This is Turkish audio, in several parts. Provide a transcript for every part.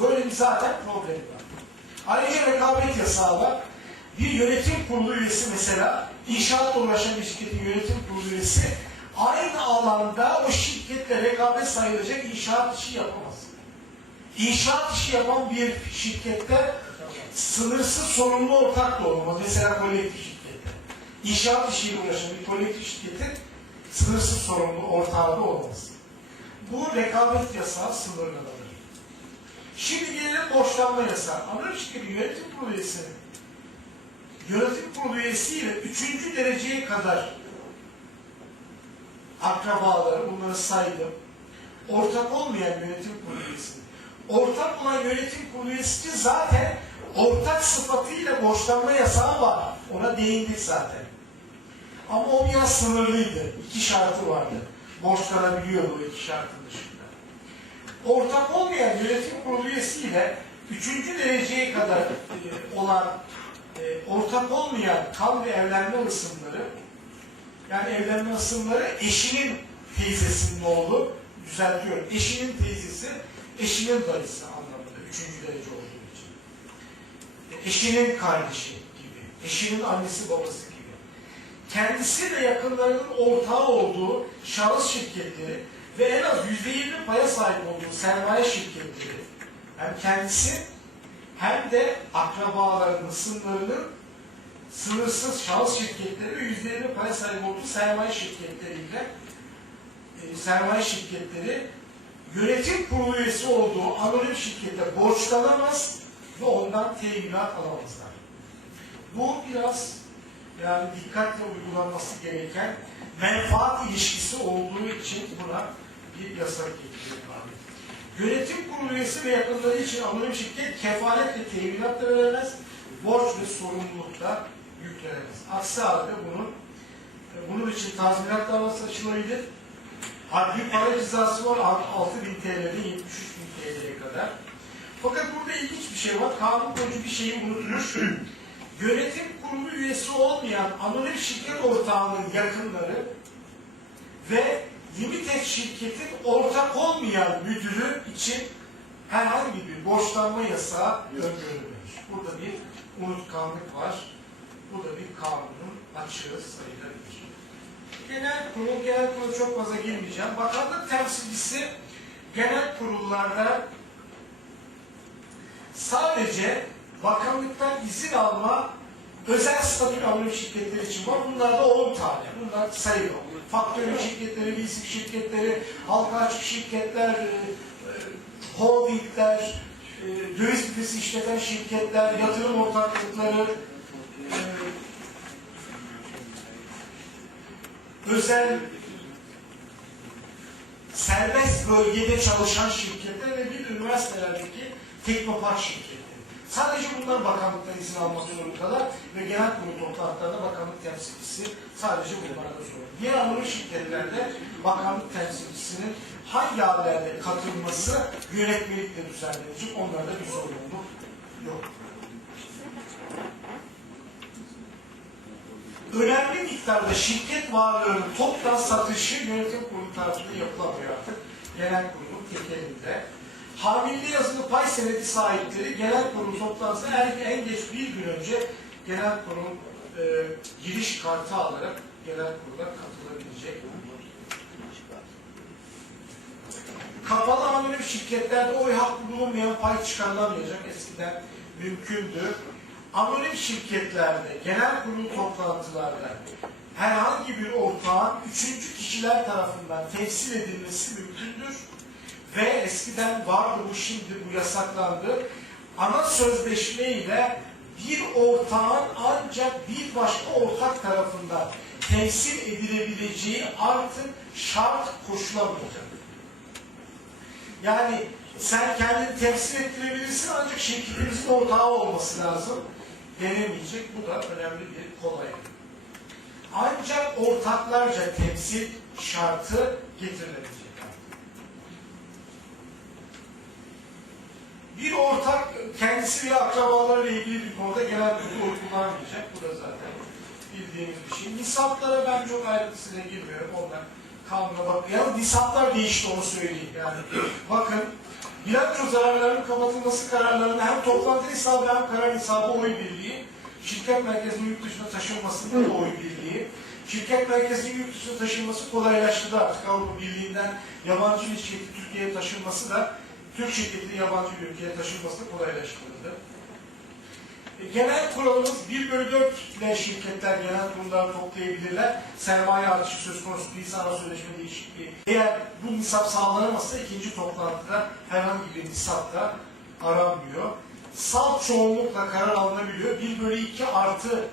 Böyle bir zaten problem var. Ayrıca rekabet yasağı var. Bir yönetim kurulu üyesi mesela inşaatla uğraşan bir şirketin yönetim kurulu üyesi aynı alanda o şirketle rekabet sayılacak inşaat işi yapamaz. İnşaat işi yapan bir şirkette sınırsız sorumlu ortak da olamaz. Mesela kolektif şirkette. İnşaat işiyle uğraşan bir kolektif şirketin sınırsız sorumlu ortağı da olamaz. Bu rekabet yasağı sınırını alır. Şimdi gelelim borçlanma yasağı. Anonim şirketin yönetim kurulu üyesinin yönetim kurulu üyesiyle üçüncü dereceye kadar akrabaları, bunları saydım. Ortak olmayan yönetim kurulu üyesi. Ortak olan yönetim kurulu üyesi zaten ortak sıfatıyla borçlanma yasağı var. Ona değindik zaten. Ama o biraz sınırlıydı. İki şartı vardı. Borçlanabiliyordu o iki şartın dışında. Ortak olmayan yönetim kurulu üyesiyle üçüncü dereceye kadar e, olan e, ortak olmayan kan ve evlenme ısımları yani evlenme ısımları eşinin teyzesinin oğlu düzeltiyorum. Eşinin teyzesi eşinin dayısı anlamında. Üçüncü derece olduğu için. E, Eşinin kardeşi gibi. Eşinin annesi babası gibi. Kendisi ve yakınlarının ortağı olduğu şahıs şirketleri ve en az yüzde yirmi paya sahip olduğu sermaye şirketleri hem kendisi hem de akrabalarının, sınırlarının sınırsız şahıs şirketleri ve yüzde yirmi paya sahip olduğu sermaye şirketleriyle e, sermaye şirketleri yönetim kurulu üyesi olduğu anonim şirkete borçlanamaz ve ondan teminat alamazlar. Bu biraz yani dikkatle uygulanması gereken menfaat ilişkisi olduğu için buna bir yasak getiriyor. Yönetim kurulu üyesi ve yakınları için anonim şirket kefalet ve teminat da veremez, borç ve sorumluluk da yüklenemez. Aksi halde bunun bunun için tazminat davası açılabilir. Adli para cezası var 6 bin TL'den 73 bin TL'ye kadar. Fakat burada ilginç bir şey var. Kanun koyucu bir şeyi unutmuş. Yönetim kurulu üyesi olmayan anonim şirket ortağının yakınları ve limited şirketin ortak olmayan müdürü için herhangi bir borçlanma yasağı öngörülmemiş. Burada bir unutkanlık var. Bu da bir kanunun açığı sayılabilir. Genel kurul, genel kurul çok fazla girmeyeceğim. Bakanlık temsilcisi genel kurullarda sadece bakanlıktan izin alma özel statü anonim şirketler için var. Bunlar da 10 tane. Bunlar sayıyor. Faktörlü şirketleri, leasing şirketleri, halka açık şirketler, e, e, holdingler, e, döviz büfesi işleten şirketler, yatırım ortaklıkları, e, özel serbest bölgede çalışan şirketler ve bir üniversitelerdeki teknopark şirketleri. Sadece bunlar bakanlıktan izin almak zorundalar ve genel kurul toplantılarında bakanlık temsilcisi sadece bunlarda sorumlu. Diğer anonim şirketlerde bakanlık temsilcisinin hangi haberlere katılması yönetmelikle düzenlenecek. Onlarda bir sorumluluk yok. önemli miktarda şirket varlığının toptan satışı yönetim kurulu tarafından yapılamıyor artık. Genel kurulun tekelinde. Hamileliği yazılı pay senedi sahipleri genel kurul toplantısına en, en geç bir gün önce genel kurul e, giriş kartı alarak genel kurula katılabilecek. Kapalı anonim şirketlerde oy hakkı bulunmayan pay çıkarılamayacak. Eskiden mümkündü anonim şirketlerde, genel kurul toplantılarda herhangi bir ortağın üçüncü kişiler tarafından temsil edilmesi mümkündür. Ve eskiden vardı bu şimdi bu yasaklandı. Ana sözleşme ile bir ortağın ancak bir başka ortak tarafından temsil edilebileceği artık şart koşulamayacak. Yani sen kendini temsil ettirebilirsin ancak şirketimizin ortağı olması lazım denemeyecek. Bu da önemli bir kolay. Ancak ortaklarca temsil şartı getirilebilecek. Bir ortak kendisi ve akrabalarıyla ilgili bir konuda genel oy kullanmayacak. Bu da zaten bildiğimiz bir şey. Nisaplara ben çok ayrıntısına girmiyorum. Onlar kanuna bak. Ya nisaplar değişti onu söyleyeyim. Yani bakın bilanço zararlarının kapatılması kararlarında hem toplantı hesabı hem karar hesabı oy birliği, şirket merkezinin yurt dışına taşınmasında da oy birliği, şirket merkezinin yurt dışına taşınması kolaylaştı artık Avrupa Birliği'nden yabancı bir şirketi Türkiye'ye taşınması da Türk şirketinin yabancı bir ülkeye taşınması kolaylaştırıldı. E, Genel kuralımız 1 bölü 4 ile şirketler genel kurulları toplayabilirler. Sermaye artışı söz konusu değilse ana sözleşme değişikliği. Eğer bu nisap sağlanamazsa ikinci toplantıda herhangi bir nisap da aranmıyor. Salt çoğunlukla karar alınabiliyor. 1 bölü 2 artı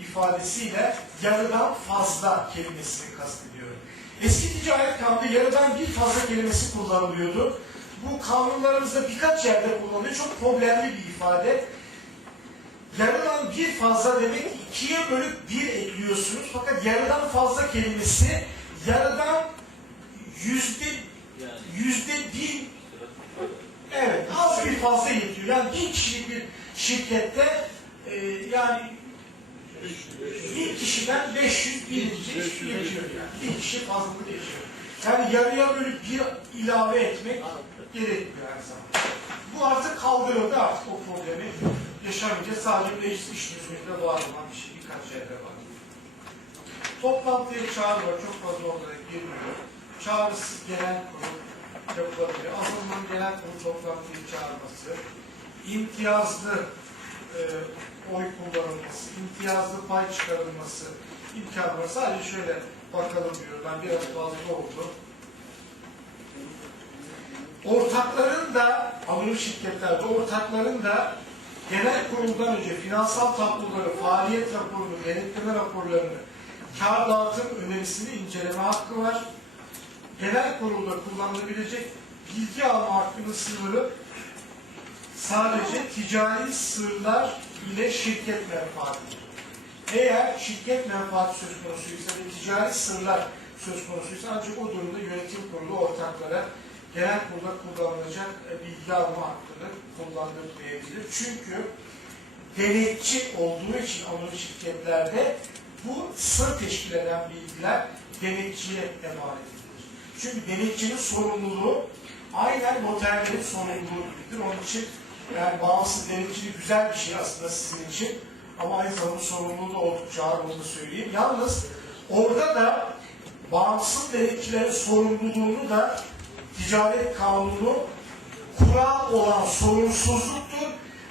ifadesiyle yarıdan fazla kelimesini kastediyor. Eski ticaret kanunda yarıdan bir fazla kelimesi kullanılıyordu. Bu kanunlarımızda birkaç yerde kullanılıyor. Çok problemli bir ifade. Yarıdan bir fazla demek ikiye bölüp bir ekliyorsunuz. Fakat yarıdan fazla kelimesi yarıdan yüzde yüzde bir evet az bir fazla yetiyor. Yani bir kişilik bir şirkette e, yani bir kişiden 500 bin kişi yetiyor yani. Bir kişi fazlalık yetiyor. Yani yarıya bölüp bir ilave etmek gerekmiyor her zaman. Bu artık kaldırıldı artık o problemi yaşamayacağız. Sadece meclis iş yüzünde var olan bir şey birkaç yerde var. Toplantıya çağrı. Çok fazla olarak girmiyor. Çağrısız genel kurul yapılabilir. Azından genel kurul toplantıyı çağırması, imtiyazlı e, oy kullanılması, imtiyazlı pay çıkarılması imkanı var. Sadece şöyle bakalım diyor. Ben biraz fazla oldu. Ortakların da, anonim şirketlerde ortakların da genel kuruldan önce finansal tabloları, faaliyet raporunu, denetleme raporlarını, kar dağıtım önerisini inceleme hakkı var. Genel kurulda kullanılabilecek bilgi alma hakkının sınırı sadece ticari sırlar ile şirket menfaatidir. Eğer şirket menfaati söz konusuysa ve ticari sırlar söz konusuysa ancak o durumda yönetim kurulu ortaklara genel kurulda kullanılacak e, bilgi alma hakkını kullandırmayabilir. Çünkü denetçi olduğu için anonim şirketlerde bu sır teşkil eden bilgiler denetçiye emanet edilir. Çünkü denetçinin sorumluluğu aynen noterlerin sorumluluğu gibidir. Onun için yani bağımsız denetçilik güzel bir şey aslında sizin için. Ama aynı zamanda sorumluluğu da oldukça ağır onu da söyleyeyim. Yalnız orada da bağımsız denetçilerin sorumluluğunu da ticaret kanunu kural olan sorumsuzluktur.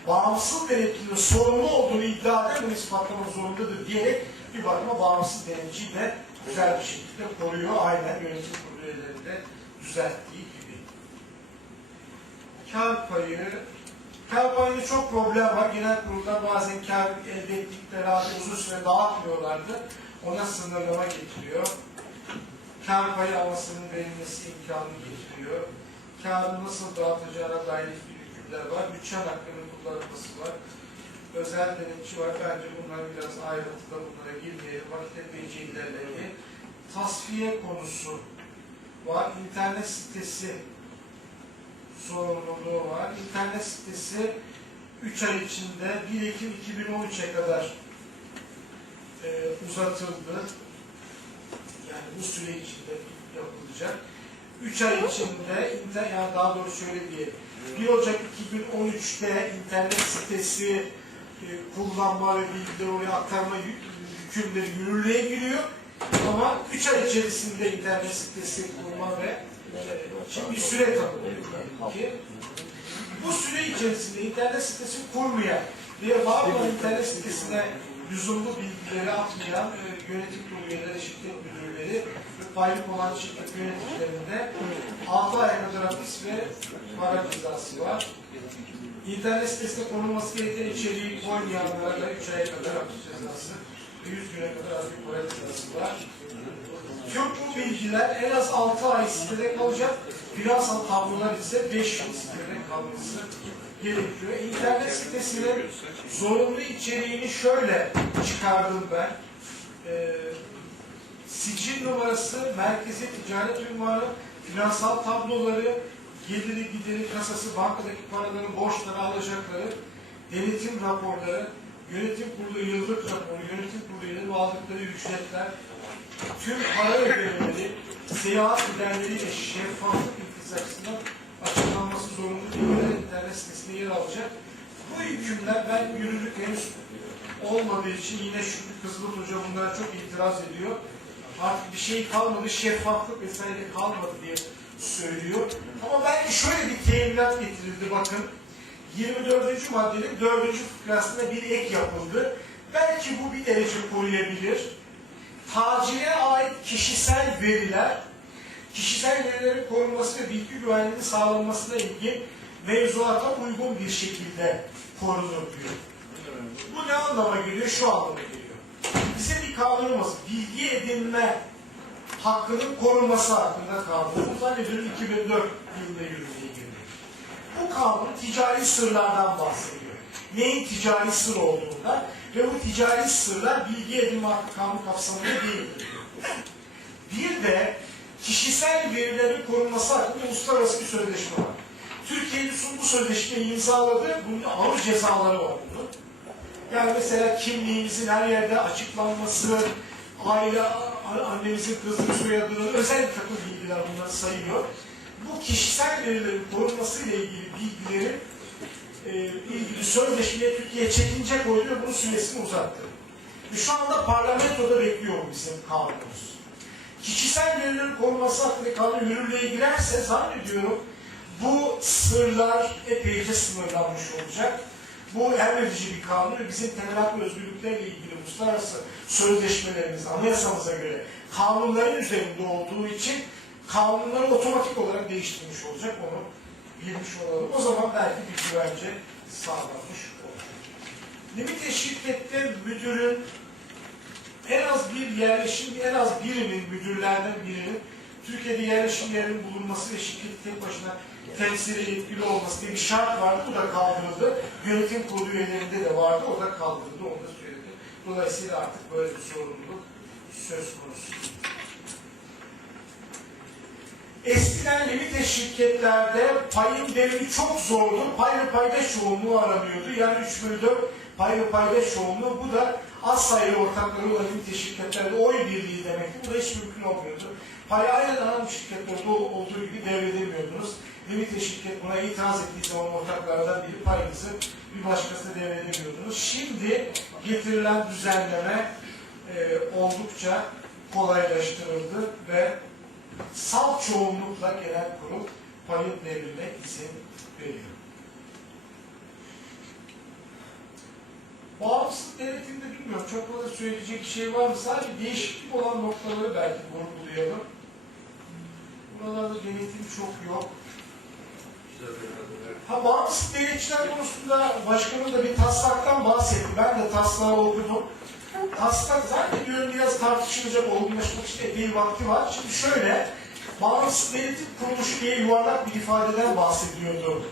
Bağımsız denetçinin sorumlu olduğunu iddia eden ispatlamak zorundadır diyerek bir bakıma bağımsız denetçiyi de güzel bir şekilde koruyor. Aynen yönetim kurulu üyelerinde düzelttiği gibi. Kar payı, kar payında çok problem var. Genel kurulda bazen kar elde ettikleri halde uzun süre dağıtmıyorlardı. Ona sınırlama getiriyor. Kar payı almasının verilmesi imkanını getiriyor. Kârı nasıl dağıtacağına dair bir hükümler var. Bütçe hakkının kullanılması var. Özel denetçi var. Bence bunlar biraz ayrıntıda bunlara girmeyelim. Vakit epeyce ilerledi. Tasfiye konusu var. İnternet sitesi sorumluluğu var. İnternet sitesi 3 ay içinde 1 Ekim 2013'e kadar e, uzatıldı. Yani bu süre içinde yapılacak. 3 ay içinde, inter, yani daha doğrusu şöyle diyelim, 1 Ocak 2013'te internet sitesi e, kullanma ve bilgileri oraya aktarma yükümleri yürürlüğe giriyor. Ama 3 ay içerisinde internet sitesi kurma ve e, bir süre tanımlıyor ki. Bu süre içerisinde internet sitesi kurmayan ve olan internet sitesine lüzumlu bilgileri atmayan e, yönetim kurulu üyeleri, şirket müdürleri paylık olan şirket yöneticilerinde 6 ay kadar hapis ve para cezası var. İnternet sitesine konulması gereken içeriği koymayanlara da 3 aya kadar hapis cezası ve 100 güne kadar bir para cezası var. Tüm bu bilgiler en az 6 ay sitede kalacak. Finansal tablolar ise 5 yıl sitede kalması gerekiyor. İnternet sitesinin zorunlu içeriğini şöyle çıkardım ben. Ee, sicil numarası, merkezi ticaret ünvanı, finansal tabloları, geliri gideri kasası, bankadaki paraların borçları, alacakları, denetim raporları, yönetim kurulu yıllık raporu, yönetim kurulu aldıkları ücretler, tüm para ödemeleri, seyahat giderleri ve şeffaflık ilkesi açısından açıklanması zorunlu bilgiler internet sitesinde yer alacak. Bu hükümler ben yürürlük henüz olmadığı için yine Şükrü Kızılut Hoca bunlara çok itiraz ediyor. Artık bir şey kalmadı, şeffaflık vesaire kalmadı diye söylüyor. Ama belki şöyle bir teminat getirildi bakın. 24. maddenin 4. fıkrasında bir ek yapıldı. Belki bu bir derece koruyabilir. Tacire ait kişisel veriler, kişisel verilerin korunması ve bilgi güvenliğinin sağlanmasına ilgin mevzuata uygun bir şekilde korunur diyor. Bu ne anlama geliyor? Şu anlama geliyor. Bir kanunumuz bilgi edinme hakkının korunması hakkında kanun. Bu zannediyorum 2004 yılında yürürlüğe girdi. Bu kanun ticari sırlardan bahsediyor. Neyin ticari sır olduğundan ve bu ticari sırlar bilgi edinme hakkı kanun kapsamında değildir. Bir de kişisel verilerin korunması hakkında uluslararası bir sözleşme var. Türkiye'nin bu sözleşmeyi imzaladı. Bunun ağır cezaları var bunun. Yani mesela kimliğimizin her yerde açıklanması, aile, annemizin kızının soyadını, özel bir takım bilgiler bunlar sayıyor. Bu kişisel verilerin korunmasıyla ilgili bilgilerin e, ilgili sözleşmeye Türkiye çekince koydu ve bunun süresini uzattı. Ve şu anda parlamentoda bekliyor bizim kanunumuz. Kişisel verilerin korunması hakkında kanun yürürlüğe girerse zannediyorum bu sırlar epeyce sınırlanmış olacak. Bu emredici bir kanun ve bizim temel hak ve özgürlüklerle ilgili uluslararası sözleşmelerimiz anayasamıza göre kanunların üzerinde olduğu için kanunları otomatik olarak değiştirmiş olacak onu bilmiş olalım. O zaman belki bir güvence sağlanmış olur. Limite şirkette müdürün en az bir yerleşim, en az birinin müdürlerden birinin Türkiye'de yerleşim yerinin bulunması ve şirketi tek başına temsili etkili olması diye bir şart vardı. Bu da kaldırıldı. Yönetim kurulu üyelerinde de vardı. O da kaldırıldı. Onu da söyledim. Dolayısıyla artık böyle bir sorumluluk söz konusu. Eskiden limite şirketlerde payın devri çok zordu. Pay ve paydaş çoğunluğu aranıyordu. Yani 3 bölü 4 pay ve paydaş çoğunluğu. Bu da az sayılı ortakları olan limite şirketlerde oy birliği demekti. Bu da hiç mümkün olmuyordu. Pay aynen hanım şirketlerde olduğu gibi devredemiyordunuz. Limite şirket buna itiraz ettiği zaman ortaklardan biri payınızı bir başkasına devredemiyordunuz. Şimdi getirilen düzenleme e, oldukça kolaylaştırıldı ve salt çoğunlukla genel kurul payın devrine izin veriyor. Bağımsız denetimde bilmiyorum çok fazla söyleyecek şey var mı? Sadece değişiklik olan noktaları belki vurgulayalım. Buralarda denetim çok yok. Ha bağımsız denetçiler konusunda başkanım da bir taslaktan bahsetti. Ben de taslağı okudum. Taslak zannediyorum biraz tartışılacak, olgunlaşmak için epey vakti var. Şimdi şöyle, bağımsız denetim kuruluşu diye yuvarlak bir ifadeden bahsediyordu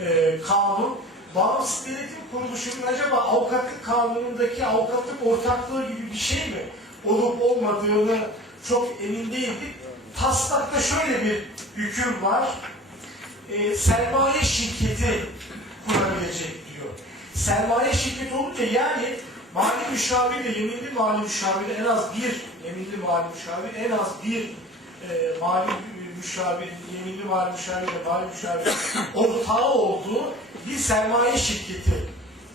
e, kanun. Bağımsız denetim kuruluşunun acaba avukatlık kanunundaki avukatlık ortaklığı gibi bir şey mi olup olmadığını çok emin değildik. Taslakta şöyle bir hüküm var. E, sermaye şirketi kurabilecek diyor. Sermaye şirketi olunca yani mali müşavir yeminli mali müşavir en az bir yeminli mali müşavir en az bir e, mali müşavir, yeminli mali müşavir ve mali müşavir ortağı olduğu bir sermaye şirketi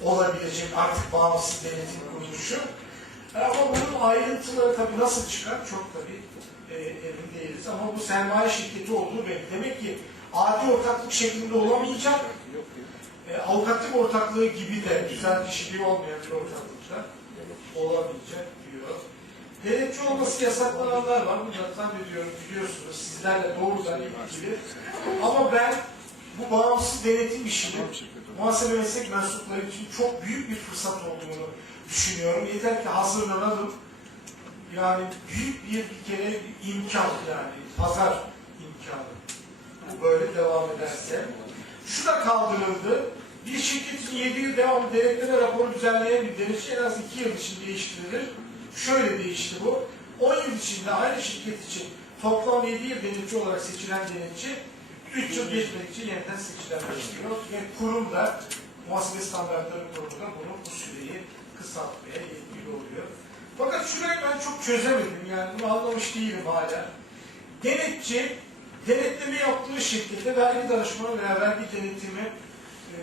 olabilecek artık bağımsız denetim kuruluşu. Ama bunun ayrıntıları tabii nasıl çıkar çok tabii emin değiliz. Ama bu sermaye şirketi olduğu belli. Demek ki adi ortaklık şeklinde olamayacak. E, avukatlık ortaklığı gibi de güzel kişiliği olmayan bir ortaklıkta olamayacak diyor. Denetçi olması yasaklananlar var. Da zannediyorum biliyorsunuz sizlerle doğrudan ilgili. Ama ben bu bağımsız denetim işinin muhasebe meslek mensupları için çok büyük bir fırsat olduğunu düşünüyorum. Yeter ki hazırlanalım. Yani büyük bir bir kere imkan yani pazar imkanı. Bu böyle devam ederse. Şu da kaldırıldı. Bir şirketin 7 yıl devamlı denetleme raporu düzenleyen bir denetçi en az 2 yıl için değiştirilir. Şöyle değişti bu. 10 yıl içinde aynı şirket için toplam 7 yıl denetçi olarak seçilen denetçi 3 yıl geçmek için yeniden seçilemez diyor. Yani kurum da muhasebe standartları kurumunda bunu bu süreyi kısaltmaya yetkili oluyor. Fakat şurayı ben çok çözemedim yani bunu anlamış değilim hala. Denetçi denetleme yaptığı şirkette vergi danışmanı veya vergi denetimi e,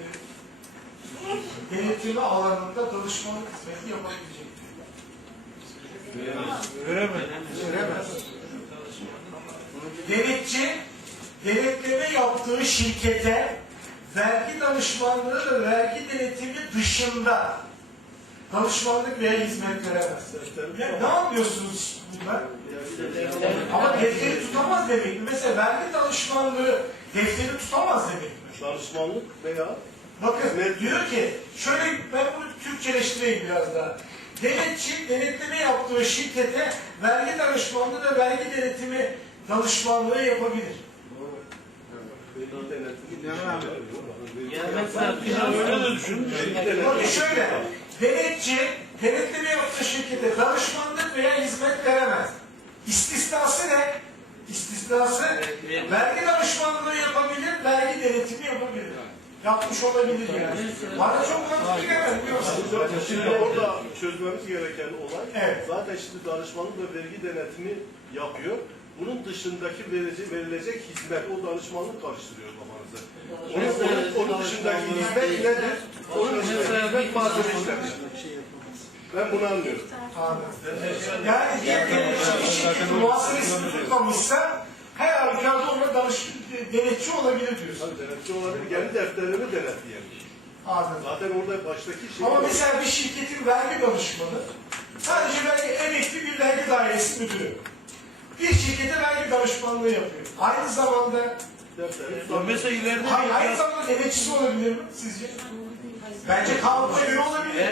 denetimi alanında danışmanlık hizmeti yapabilecektir. Veremez. Denetçi, denetleme yaptığı şirkete vergi danışmanlığı ve vergi denetimi dışında danışmanlık veya hizmet veremez. Ya ne yapıyorsunuz bunlar? Ama defteri tutamaz demek mi? Mesela vergi danışmanlığı defteri tutamaz demek mi? Danışmanlık veya Bakın Evet. diyor ki, şöyle ben bunu Türkçeleştireyim biraz daha. Denetçi, denetleme yaptığı şirkete vergi danışmanlığı ve vergi denetimi danışmanlığı yapabilir. denetimi. Yani Öyle de şöyle, denetçi, denetleme yaptığı şirkete danışmanlık veya hizmet veremez. İstisnası ne? İstisnası vergi danışmanlığı yapabilir, vergi denetimi yapabilir. Yapmış olabilir yani. Bana çok mantıklı gelmedi biliyor musun? Zaten Şimdi orada çözmemiz gereken olay, Evet. zaten şimdi danışmanlık ve vergi denetimi yapıyor. Bunun dışındaki verici, verilecek hizmet, o danışmanlık karıştırıyor kafanızı. Onun, onun, onun dışındaki hizmet nedir? Onun dışındaki hizmet malzeme işlemdir. Ben bunu anlıyorum. Yani bir şirketin muhasebesini tutmamışsa her halükarda ona danış, denetçi olabilir diyorsun. Tabii denetçi olabilir, kendi defterini denetleyebilir. Anladım. Zaten orada baştaki şey... Ama mesela bir şirketin vergi danışmanı sadece vergi emekli bir vergi dairesi müdürü. Bir şirkete vergi danışmanlığı yapıyor. Aynı zamanda mesela ileride hayır, aynı zamanda denetçisi olabilir mi sizce? Bence kanuna göre olabilir.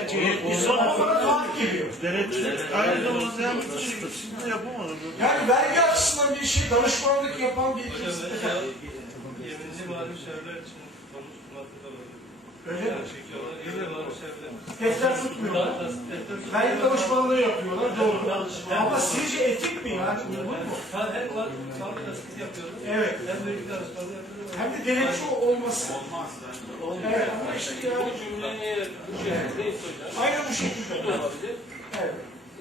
insan bana tuhaf geliyor. denetçi aynı zamanda hem şey ikisini de yapamadı. Yani vergi açısından bir şey danışmanlık yapan bir kimse. Yeminli mali müşavirler için kamu sunmakta var. Öyle mi? Defter tutmuyorlar. Vergi danışmanlığı yapıyorlar doğru. Ama sizce etik mi yani? Uygun mu? Ha, hem var, sağlık tespit yapıyoruz. Evet. Hem de bir danışmanlığı yapıyoruz. Hem de denetçi olması. Evet ama işte Bu yani. cümleyi bu şekilde hocam. Aynen bu şekilde. Şu da olabilir. Evet.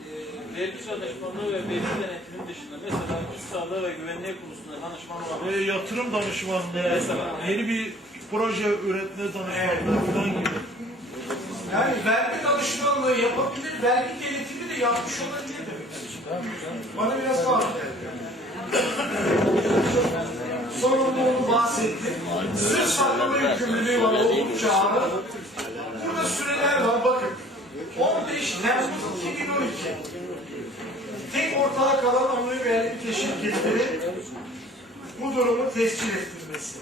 Ee, vergi danışmanlığı ve vergi denetinin dışında mesela iş sağlığı ve güvenliği konusunda danışman Ve olabilir. yatırım danışmanlığı, yeni bir proje üretme danışmanlığı falan gibi. Yani vergi danışmanlığı yapabilir, vergi denetimi de yapmış olabilir demek. Bana biraz tuhaf geldi. Sonunda onu bahsettim. Sır saklama yükümlülüğü var oldukça ağır. Burada süreler var bakın. 15 Temmuz 2012. Tek ortağa kalan anonim vergi şirketleri bu durumu tescil ettirmesi.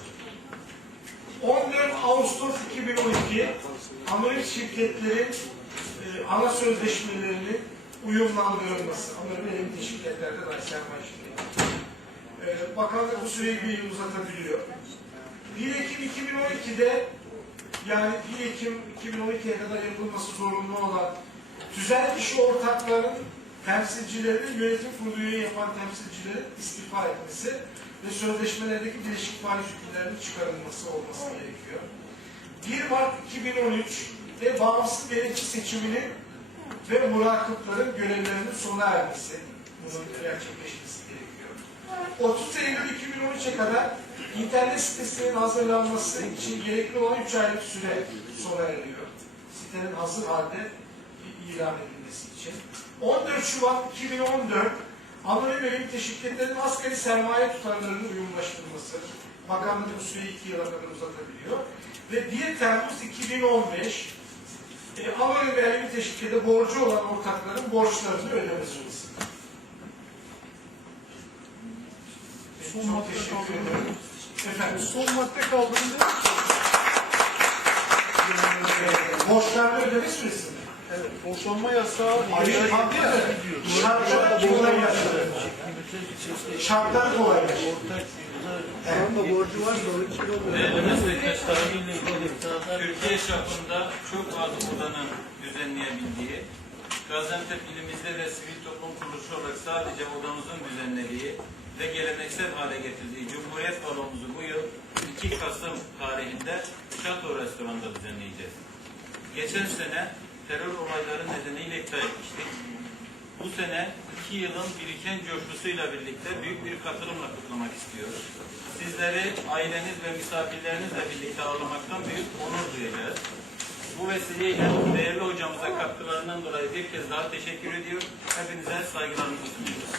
14 Ağustos 2012 anonim şirketlerin e, ana sözleşmelerinin uyumlandırılması. Anonim elimli şirketlerde dahi sermaye şirketleri. E, bakanlık bu süreyi bir yıl uzatabiliyor. 1 Ekim 2012'de yani 1 Ekim 2012'ye kadar yapılması zorunlu olan tüzel kişi ortakların temsilcilerinin yönetim kurulu yapan temsilcilerin istifa etmesi ve sözleşmelerdeki bileşik faiz hükümlerinin çıkarılması olması gerekiyor. 1 Mart 2013'te bağımsız denetçi seçiminin ve murakıpların görevlerinin sona ermesi, bunun gerçekleşmesi gerekiyor. 30 Eylül 2013'e kadar internet sitesinin hazırlanması için gerekli olan 3 aylık süre sona eriyor. Sitenin hazır halde ilan edilmesi için. 14 Şubat 2014 anonim ve limite şirketlerin asgari sermaye tutarlarının uyumlaştırılması. Bakanlık bu süreyi 2 yıla kadar uzatabiliyor. Ve 1 Temmuz 2015 e, anonim ve limite şirkete borcu olan ortakların borçlarını ödemesi olması. Son madde teşekkür kaldı. ederim. Efendim, Son madde kaldığında e, borçlarını ödeme süresi? Evet, boşanma yasağı Hayır, gidiyor. Şartlar kolaylaştırır. Şartlar kolaylaştırır. Değerli meslektaşlarım, Türkiye çapında çok az odanın düzenleyebildiği, Gaziantep ilimizde de sivil toplum kuruluşu olarak sadece odamızın düzenlediği ve geleneksel hale getirdiği Cumhuriyet Balomuzu bu yıl 2 Kasım tarihinde Şato Restoran'da düzenleyeceğiz. Geçen sene terör olayları nedeniyle iptal etmiştik. bu sene iki yılın biriken coşkusuyla birlikte büyük bir katılımla kutlamak istiyoruz. Sizleri aileniz ve misafirlerinizle birlikte ağırlamaktan büyük onur duyacağız. Bu vesileyle değerli hocamıza katkılarından dolayı bir kez daha teşekkür ediyor. Hepinize saygılarımızı sunuyoruz.